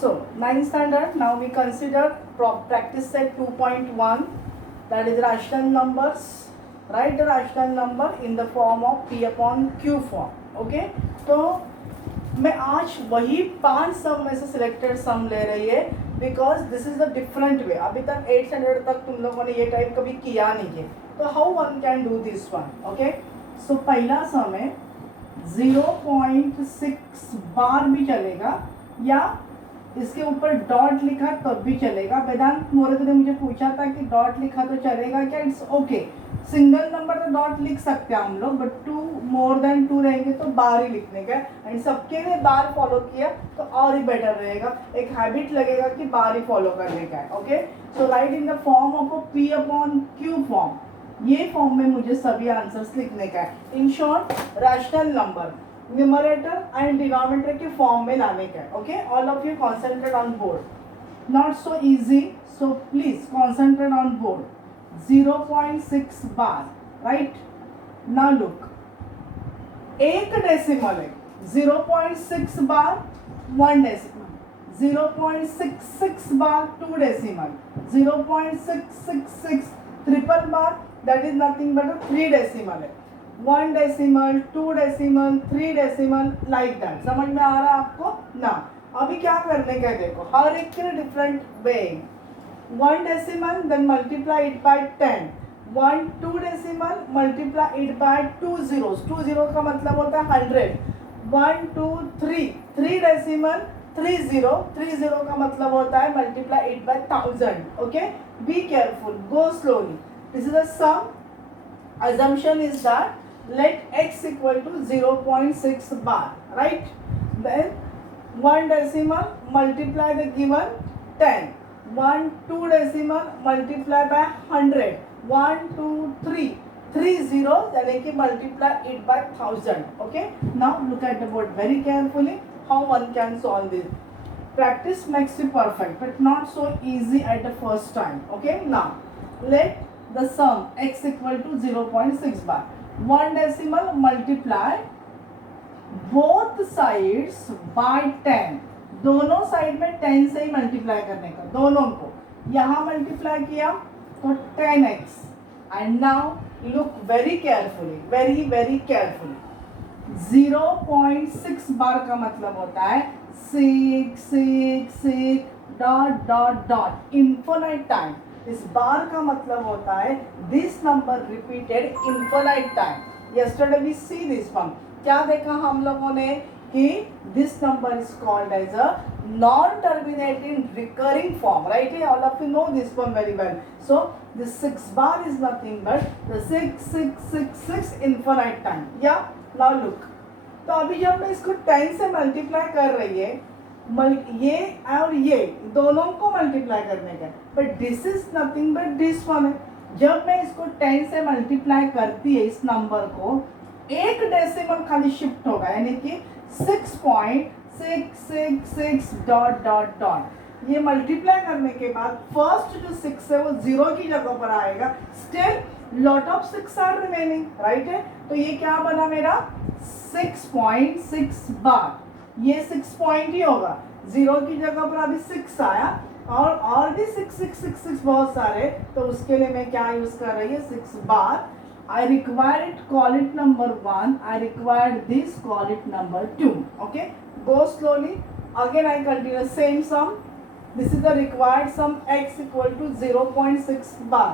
So, ninth standard, now we consider practice set 2.1, that is rational numbers. Write the rational number in the form of P upon Q form. Okay, तो मैं आज वही 5 सम में से selected सम ले रही है because this is the different way. अभी तक 8 स्टैंडर्ड तक तुम लोगों ने ये टाइप कभी किया नहीं है, तो how one can do this one. Okay, so पहला सम है 0.6 बार भी चलेगा या इसके ऊपर डॉट लिखा तब भी चलेगा. वेदांत मोरे ने मुझे पूछा था कि डॉट लिखा तो चलेगा क्या. इट्स ओके, सिंगल नंबर तो डॉट लिख सकते हैं हम लोग, बट 2 मोर देन 2 रहेंगे तो बार ही लिखने का. एंड सबके लिए बार फॉलो किया तो और ही बेटर रहेगा, एक हैबिट लगेगा कि बार ही फॉलो करने का है. Okay, so right in the form of a P upon Q form. ये फॉर्म में मुझे सभी आंसर्स लिखने का है. In short, rational number numerator and denominator के फॉर्म में लाने का है. Okay, all of you concentrate on board. Not so easy, so please concentrate on board. 0.6 bar. Right now look, एक डेसिमल है 0.6 बार 1 decimal, 0.66 bar 2 decimal, 0.666 triple bar that is nothing but 3 decimal है. 1 decimal, 2 decimal, 3 decimal, like that. समझ में आ रहा है आपको ना. अभी क्या करने का है देखो, हर एक के different way. 1 decimal then multiply it by 10. 1 2 decimal multiply it by 2 zeros. 2 zero का मतलब होता है 100. 1 2 3 डेसिमल 3 0. 3 0 का मतलब होता है multiply it by 1000. Okay, be careful, go slowly. This is a sum. Assumption is that let x equal to 0.6 bar, right? Then 1 decimal multiply the given 10. 1 2 decimal multiply by 100. 1 2 3 zeros यानी कि multiply it by 1000. Okay, now look at the board very carefully how one can solve this. Practice makes you perfect, but not so easy at the first time. Okay, now let the sum x equal to 0.6 bar. 1 decimal multiply both sides by 10. दोनों side में 10 से ही multiply करने का, दोनों को. यहाँ multiply किया तो 10x. And now look very carefully, very very carefully. 0.6 bar का मतलब होता है 6 6 6 dot dot dot infinite time. इस बार का मतलब होता है this number repeated infinite time. Yesterday we see this one. क्या देखा हम लोगों ने कि this number is called as a non terminating recurring form. Right, all of you know this one very well. So this 6 bar is nothing but the 6 6 6 6 infinite time. या now look, तो अभी जब मैं इसको 10 से मल्टीप्लाई कर रही है, ये और ये दोनों को मल्टीप्लाई करने का, but this is nothing but this one है. जब मैं इसको 10 से मल्टीप्लाई करती है इस नंबर को, एक डेसिमल खाली शिफ्ट होगा, यानी कि 6.666 डॉट डॉट डॉट. ये मल्टीप्लाई करने के बाद फर्स्ट जो 6 है वो 0 की जगह पर आएगा. Still lot of 6 are remaining. Right है, तो ये क्या बना मेरा 6.6 बार. ये 6 पॉइंट ही होगा, 0 की जगह पर अभी 6 आया और भी 6 6 6 6 बहुत सारे, तो उसके लिए मैं क्या यूज कर रही है 6 बार. I require it, call it number 1. I require this, call it number 2. Okay, go slowly. Again I continue same sum. This is the required sum x equal to 0.6 bar.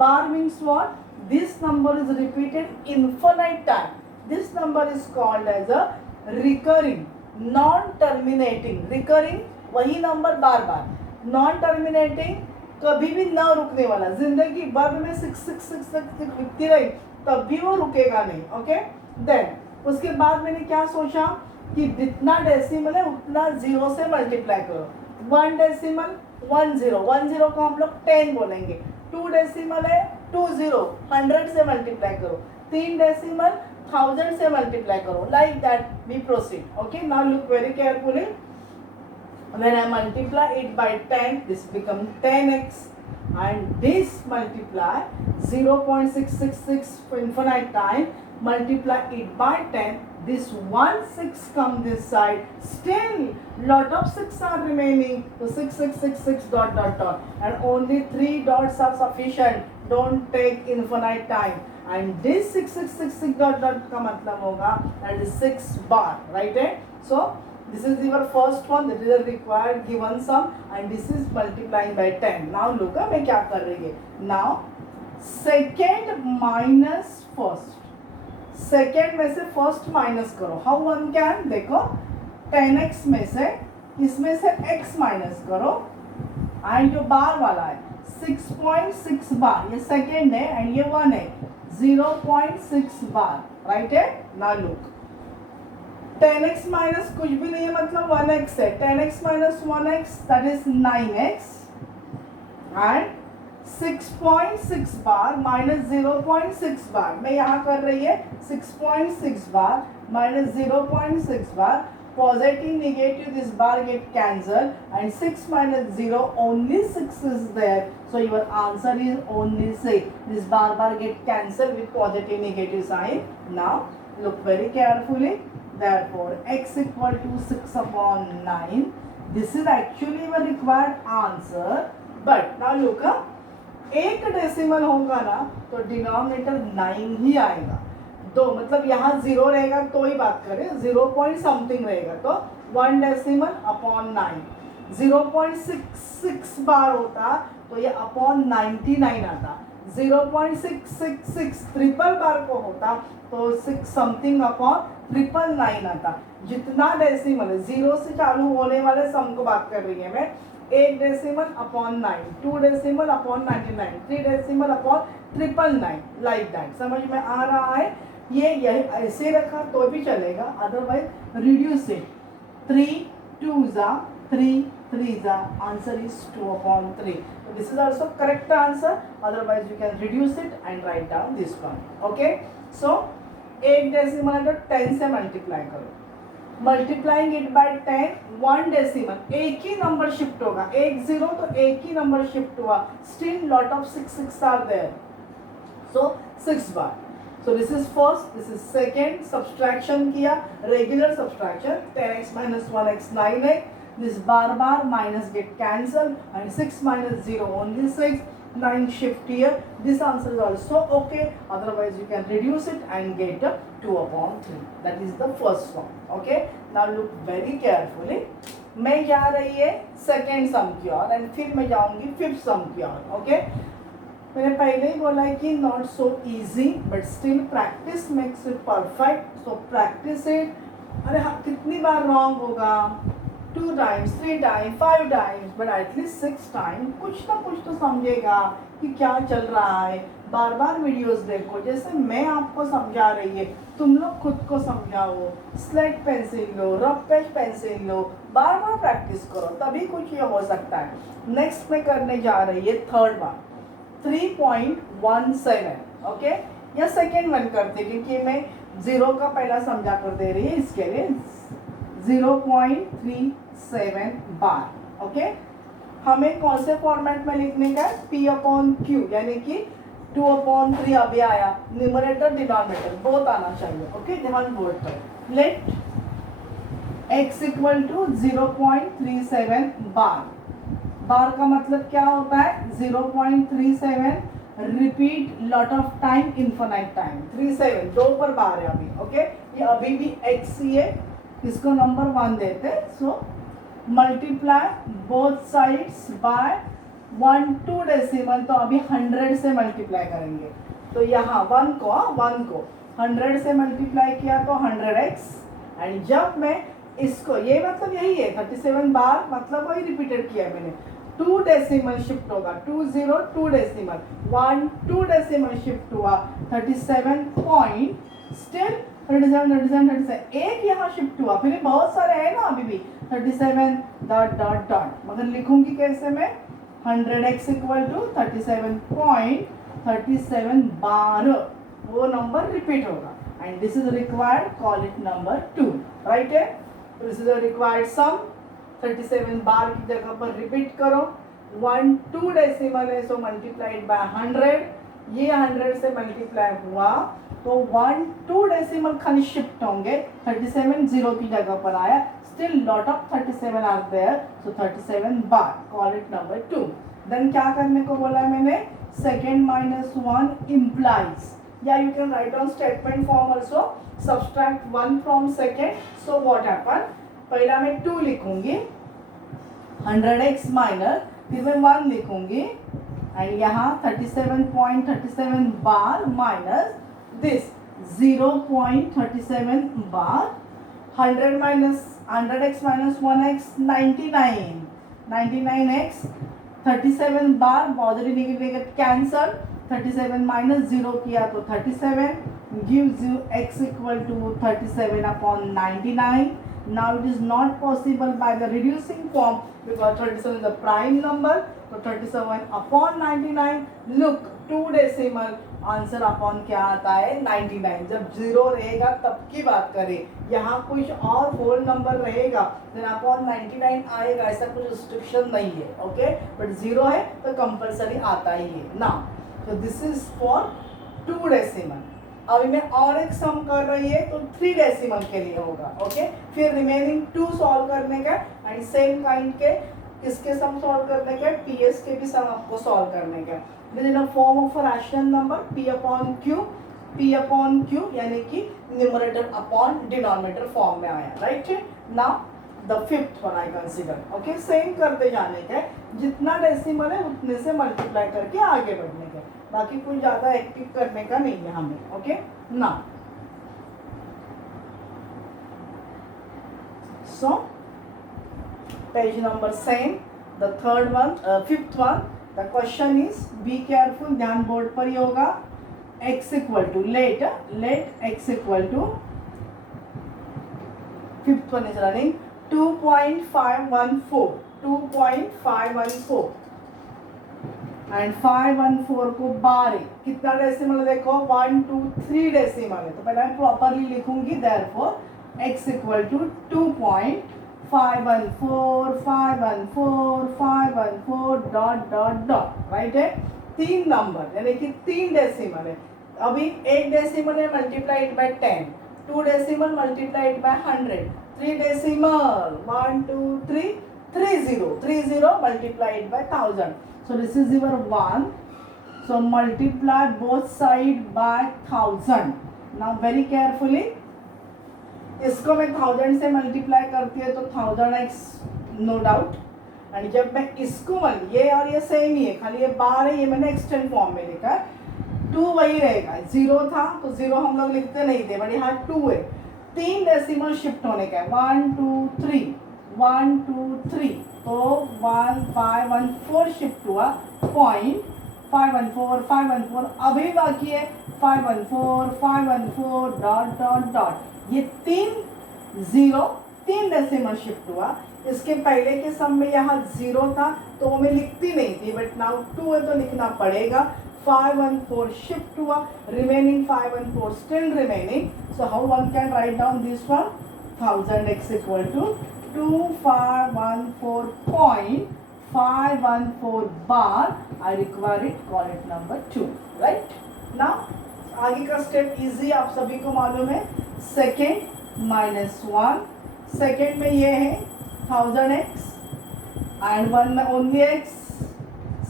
Bar means what? This number is repeated infinite time. This number is called as a recurring, non terminating. Recurring वही number बार बार, non terminating कभी भी ना रुकने वाला. जिंदगी भर में 6 6 6 6 लिखती रही तब भी वो रुकेगा नहीं. ओके, देन उसके बाद मैंने क्या सोचा कि जितना डेसिमल है उतना 0 से मल्टीप्लाई करो. 1 डेसिमल 1 0, 1 0 को हम लोग 10 बोलेंगे. 2 डेसिमल है 2 0, 100 से मल्टीप्लाई करो. 3 डेसिमल 1000 से मल्टीप्लाई करो. Like that we proceed. Okay, now look very carefully. When I multiply it by 10, this becomes 10x, and this multiply 0.666 for infinite time, multiply it by 10, this 1 6 come this side, still lot of 6 are remaining, so 6 6 6 6 dot dot dot, and only 3 dots are sufficient, don't take infinite time. And this 6 6 6 6 dot dot का मतलब होगा that is 6 bar, right? So this is your first one, that is a required given sum, and this is multiplying by 10. Now look मैं क्या कर रही है, now second minus first, second में से फर्स्ट माइनस करो, हाउ वन कैन, देखो 10x में से इसमें से x माइनस करो, एंड जो बार वाला है 6.6 बार, ये सेकेंड है एंड ये 1 है, 0.6 बार, राइट है। ना लुक 10x माइनस कुछ भी नहीं है, मतलब 1x है, 10x minus 1x that is 9x, and 6.6 बार माइनस 0.6 बार, मैं यहाँ कर रही है 6.6 बार माइनस 0.6 बार, positive negative this bar get cancelled, and 6 minus 0 only 6 is there, so your answer is only 6. This bar get cancelled with positive negative sign. Now look very carefully, therefore x equal to 6 upon 9, this is actually your required answer. But now look, एक decimal होगा ना तो denominator 9 ही आएगा, दो मतलब यहाँ 0 रहेगा तो ही बात करें, 0 पॉइंट समथिंग रहेगा तो 1 डेसिमल अपॉन 9, 0.66 बार होता तो ये अपॉन 99 आता, 0.666 ट्रिपल बार को होता तो 6 समथिंग अपॉन 999 आता। जितना डेसिमल है, 0 से चालू होने वाले सम को बात कर रही है मैं, 1 decimal upon 9, 2 decimal upon 99, 3 decimal upon 999, like that. समझ में आ रहा है? ये यही ऐसे रखा तो भी चलेगा, अदरवाइज रिड्यूस इट, 3 2 जा 3 3 जा, answer is 2 upon 3. So this is also correct answer, otherwise you can reduce it and write down this one. Okay, so 1 decimal है तो 10 से मल्टीप्लाई करो, मल्टीप्लाइंग इट बाय 10, 1 डेसिमल, एक ही नंबर शिफ्ट होगा, 1 0 तो एक ही नंबर शिफ्ट हुआ, still lot of 6 6 are there, so 6 बार। So this is first, this is second, subtraction किया, regular subtraction, 10x minus 1x 9x, this bar minus get cancelled, and 6 minus 0 only 6, 9 shift here, this answer is also okay, otherwise you can reduce it and get 2 upon 3, that is the first one. Okay, now look very carefully, मैं जा रही है second sum की ओर and फिर मैं जाऊंगी fifth सम की ओर। Okay, मैंने पहले ही बोला है कि not so easy but still practice makes it perfect, so practice it. अरे हाँ, कितनी बार रॉन्ग होगा, 2 times 3 times 5 times but at least 6 times कुछ ना कुछ तो समझेगा कि क्या चल रहा है। बार बार वीडियोस देखो, जैसे मैं आपको समझा रही है, तुम लोग खुद को समझाओ, स्लेट पेंसिल लो, रफ पेज पेंसिल लो, बार बार प्रैक्टिस करो, तभी कुछ ये हो सकता है। नेक्स्ट में करने जा रही है थर्ड वन, 3.17। ओके, या सेकेंड वन करते क्योंकि मैं 0 का पहला समझा कर दे रही है, इसके लिए 0.37 बार। ओके, हमें कौन से फॉर्मेट में लिखने का है, P अपॉन Q, यानी कि 2 upon 3 अभी आया, न्यूमरेटर डिनोमिनेटर बोथ आना चाहिए। ओके, ध्यान बोर्ड पर, लेट x इक्वल टू 0.37 बार। बार का मतलब क्या होता है, 0.37 repeat lot of time, infinite time, 37 2 पर बार है अभी। ओके, ये अभी भी x ही है, इसको नंबर 1 देते, so multiply both sides by 1 2 decimal, तो अभी 100 से मल्टीप्लाई करेंगे, तो यहाँ 1 को 100 से मल्टीप्लाई किया तो 100x, एंड जब मैं इसको, ये मतलब यही है 37 बार, मतलब वही रिपीटेड किया मैंने, 2 डेसिमल शिफ्ट होगा, 2 0 2 डेसिमल, 1 2 डेसिमल शिफ्ट हुआ, 37 पॉइंट, स्टिल 37 एक यहाँ शिफ्ट हुआ, फिर बहुत सारे हैं ना अभी भी, 37 डॉट डॉट डॉट, मगर लिखूंगी कैसे मैं, 100x इक्वल टू 37.37 बार, वो नंबर रिपीट होगा, and this is required, call it number 2, right है। दिस इज अ रिक्वायर्ड सम, 37 बार की जगह पर रिपीट करो, 1 2 डेसिमल है, सो मल्टीप्लाइड बाय 100, ये 100 से मल्टीप्लाई हुआ तो 1 2 डेसिमल खाली शिफ्ट होंगे, 37 जीरो की जगह पर आया, still lot of 37 are there, so 37 bar, call it number 2। Then क्या करने को बोला है मैंने, सेकेंड माइनस 1 implies, या you can write on statement form also, subtract 1 from second, so what happen, पहला मैं 2 लिखूंगी 100x माइनस, फिर मैं 1 लिखूंगी एंड यहाँ 37.37 बार माइनस दिस 0.37 बार, 100 minus 100x minus 1x 99, 99x 37 बार, पॉजिटिव नेगेटिव कैंसल, 37 माइनस 0 किया तो 37 gives you x equal to 37 upon 99. Now it is not possible by the reducing form because 37 is a prime number. So 37 upon 99. Look, 2 decimal answer upon क्या आता है 99। जब 0 रहेगा तब की बात करें, यहाँ कुछ और होल नंबर रहेगा देन अपॉन 99 आएगा, ऐसा कुछ रिस्ट्रिक्शन नहीं है, ओके, बट 0 है तो कंपलसरी आता ही है ना। तो दिस इज फॉर 2 डेसिमल। अभी मैं और एक सम कर रही है तो 3 डेसिमल के लिए होगा, ओके। फिर रिमेनिंग 2 सॉल्व करने का एंड सेम काइंड के किसके सम सॉल्व करने के, पीएस के भी सम आपको सॉल्व करने का। This in a form of a rational number p upon q यानी कि न्यूमरेटर अपॉन डिनोमिनेटर फॉर्म में आया, right. Now the fifth one I consider, okay, same करते जाने का, जितना डेसिमल है उतने से मल्टीप्लाई करके आगे बढ़ने का, बाकी कुछ ज़्यादा एक्टिव करने का नहीं है हमें, ओके ना। So page number same, the third one, fifth one, the question is be careful, ध्यान बोर्ड पर ही होगा, x equal to let x equal to, fifth one is running 2.514 and 514 को बार कितना डेसिमल देखो 1 2 3 डेसिमल है, तो पहले मैं प्रॉपरली लिखूंगी, therefore x equal to 2.514 dot dot dot, right है। 3 नंबर यानी कि 3 डेसिमल है, अभी 1 डेसिमल है multiplied by 10, 2 decimal multiplied by 100, 3 decimal 1 2 3 30 multiplied by 1000, so this is your 1, so multiply both side by 1000। now very carefully इसको मैं 1000 से multiply करती है तो 1000x नो डाउट, एंड जब मैं इसको ये और ये सेम ही है, खाली ये बार है, ये मैंने एक्सटेंड फॉर्म में लिखा है, 2 वही रहेगा, 0 था तो 0 हम लोग लिखते नहीं थे, बट यहाँ 2 है, 3 डेसिमल शिफ्ट होने का है, 1 2 3 1 2 3, तो 1514 शिफ्ट हुआ, 514 अभी बाकी है 514 डॉट डॉट डॉट, ये 3 डेसिमल शिफ्ट हुआ। इसके पहले के सम में यहाँ 0 था तो वो मैं लिखती नहीं थी, बट नाउ 2 है तो लिखना पड़ेगा, 514 शिफ्ट हुआ, remaining 514 still remaining, so how one can write down this one, 1000x equal to 2514.514 bar, I require it, call it number 2, right. Now आगे का स्टेप इजी आप सभी को मालूम है, सेकेंड माइनस 1, सेकेंड में ये है 1000x एंड 1 में ओनली x,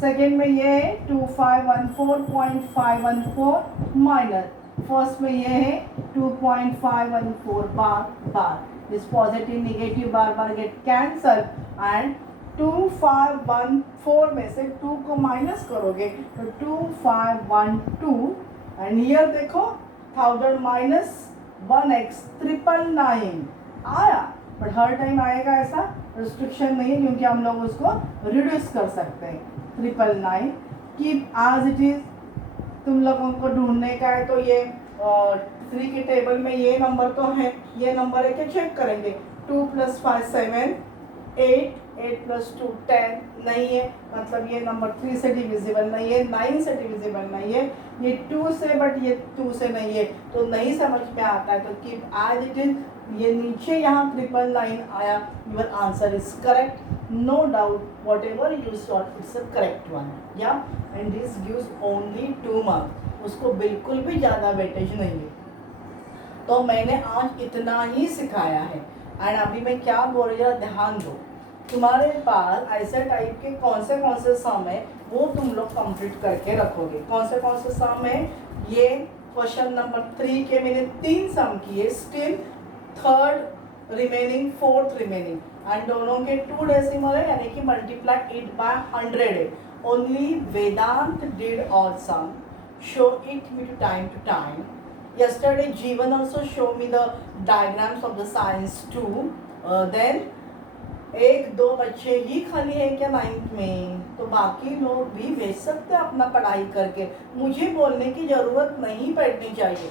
सेकेंड में ये है 2514.514 माइनस, फर्स्ट में ये है 2.514 बार, दिस पॉजिटिव निगेटिव बार गेट कैंसल एंड 2514 में से 2 को माइनस करोगे तो 2512 एंड हियर देखो 1000 माइनस 1x 999 आया, बट हर टाइम आएगा ऐसा रिस्ट्रिक्शन नहीं है, क्योंकि हम लोग उसको रिड्यूस कर सकते हैं, 999 कीप एज इट इज। तुम लोगों को ढूंढने का है तो ये 3 के टेबल में ये नंबर तो है, ये नंबर है क्या चेक करेंगे, 2 + 5 7 8 8 + 2 10 नहीं है, मतलब ये नंबर 3 से डिविजिबल नहीं है, 9 से डिविजिबल नहीं है, ये 2 से, बट ये 2 से नहीं है, तो नहीं समझ में आता है तो कीप एज इट इज, ये नीचे यहाँ 999 आया, your answer is correct. no doubt whatever you solve it's a correct one, yeah, and this gives only 2 marks, उसको बिल्कुल भी ज़्यादा वेटेज नहीं है। तो मैंने आज इतना ही सिखाया है। एंड अभी मैं क्या बोल रही हूँ ध्यान दो, तुम्हारे पास ऐसे टाइप के कौन से सम है वो तुम लोग कंप्लीट करके रखोगे। कौन से सम है, ये क्वेश्चन नंबर 3 के मैंने 3 सम किए, still third remaining, fourth remaining, and दोनों के 2 डेसिमल है, यानी कि मल्टीप्लाई इट बाय 100 है। Only Vedant did all sum, show it me two time. Yesterday Jeevan also showed me the diagrams of the science too. Then 1-2 बच्चे ही खाली है क्या 9th में, तो बाकी लोग भी भेज सकते हैं अपना पढ़ाई करके। मुझे बोलने की ज़रूरत नहीं पड़नी चाहिए,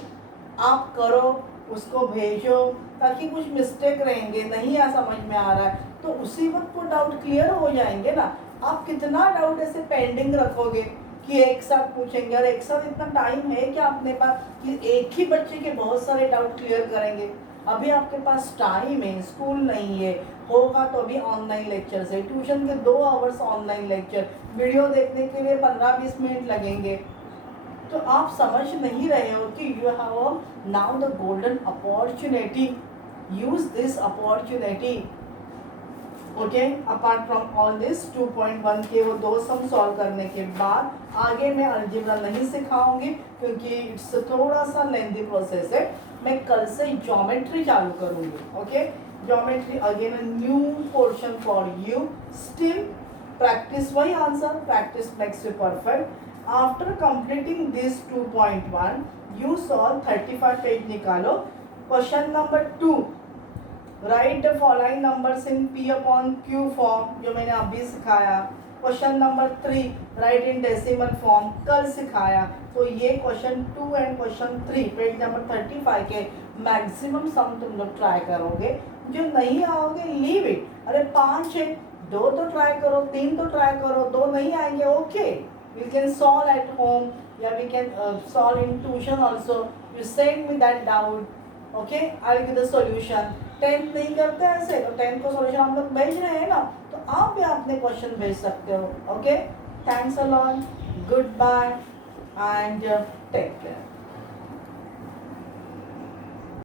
आप करो उसको भेजो, ताकि कुछ मिस्टेक रहेंगे, नहीं आ समझ में आ रहा है तो उसी वक्त वो डाउट क्लियर हो जाएंगे ना। आप कितना डाउट ऐसे पेंडिंग रखोगे कि एक साथ पूछेंगे, और एक साथ इतना टाइम है कि अपने पास कि एक ही बच्चे के बहुत सारे डाउट क्लियर करेंगे। अभी आपके पास टाइम है, स्कूल नहीं है, होगा तो अभी ऑनलाइन लेक्चर है, ट्यूशन के 2 आवर्स ऑनलाइन लेक्चर, वीडियो देखने के लिए 15-20 मिनट लगेंगे। तो आप समझ नहीं रहे हो कि you have now the golden opportunity, use this opportunity. Okay, apart from all this 2.1 के वो 2 सम सॉल्व करने के बाद आगे मैं अलजेब्रा नहीं सिखाऊंगी, क्योंकि इट्स थोड़ा सा लेंथी प्रोसेस है। मैं कल से ज्योमेट्री चालू करूंगी। Okay, geometry again a new portion for you, still practice, वही answer, practice makes you perfect. After completing this 2.1 you solve 35 page निकालो। Question number 2, write the following numbers in P upon Q form, जो मैंने अभी सिखाया। Question number 3, write in decimal form, कल सिखाया। तो ये question 2 and question 3 page number 35 के मैक्सिमम सम तुम लोग ट्राई करोगे। जो नहीं आओगे लीव इट, अरे 5 है, 2 तो ट्राई करो, 3 तो ट्राई करो, 2 नहीं आएंगे, okay, we can solve at home या we can solve in tuition also. You send me that doubt, okay, I will give the solution. 10th नहीं करते ऐसे तो 10th को सॉल्यूशन हम लोग भेज रहे हैं ना, तो आप भी अपने क्वेश्चन भेज सकते हो। Okay, thanks a lot, goodbye and take care.